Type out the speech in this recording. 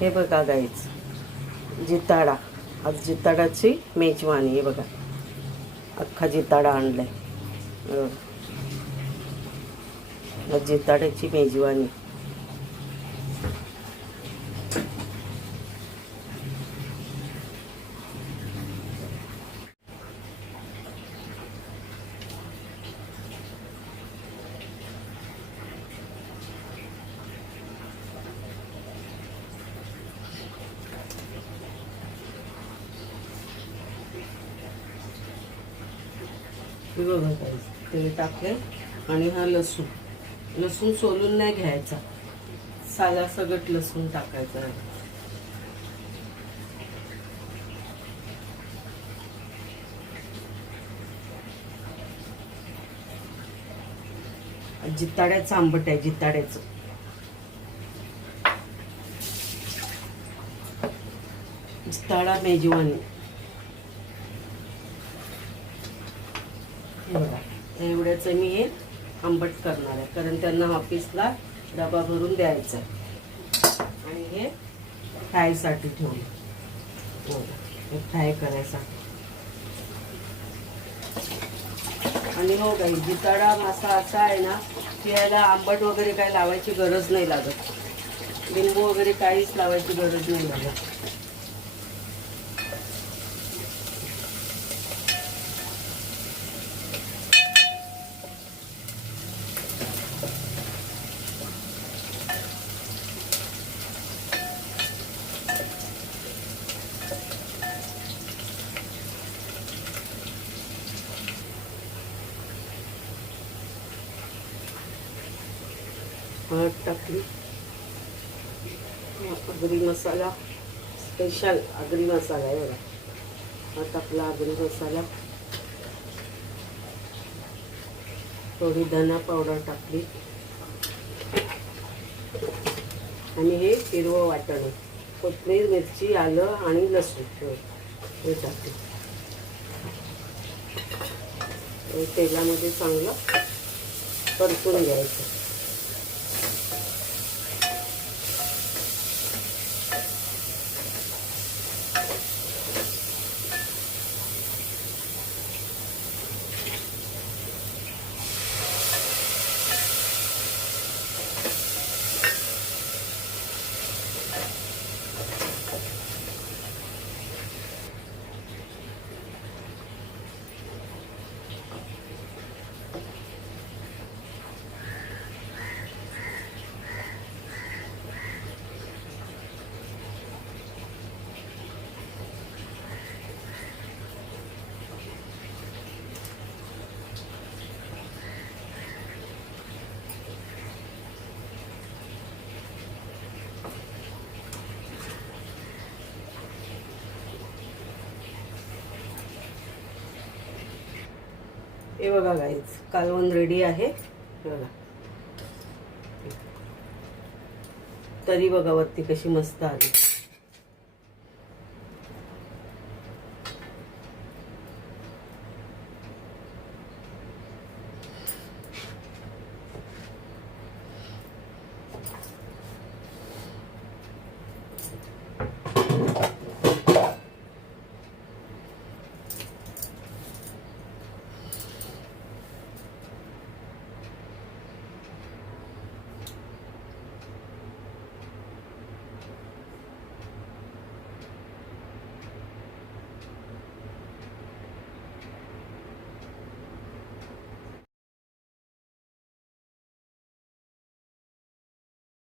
हे बघा गाईच जिताडा. आज जिताडाची मेजवानी हे बघा. अख्खा जिताडा आणलाय. जिताड्याची मेजवानी. हे बघा guys, तेल टाकले आणि हा लसूण. लसूण सोलून नाही घ्यायचा. साला सगट लसूण टाकायचा आहे. जिताड्याचं आंबट आहे जिताड्याचं जिताडा मेजवानी. हे बघा एवढ्याचं मी हे आंबट करणार आहे कारण त्यांना ऑफिसला डबा भरून द्यायचा आहे. आणि हे फ्रायसाठी ठेवलं हो, हे फ्राय करायसाठी आणि हो काही जिताडा मासा असा आहे ना की याला आंबट वगैरे काही लावायची गरज नाही लागत. लिंबू वगैरे काहीच लावायची गरज नाही लागत. हळद टाकली आगरी मसाला स्पेशल आगरी मसाला आहे बघा हा टाकला आगरी मसाला थोडी धना पावडर टाकली आणि हे हिरवं वाटण कोथमीर मिरची आलं आणि लसूण हे हे टाकले तेलामध्ये चांगलं परतून घ्यायचं हे बघा गाईज कालवण रेडी आहे. बघा. तरी बघा वरती कशी मस्त आली.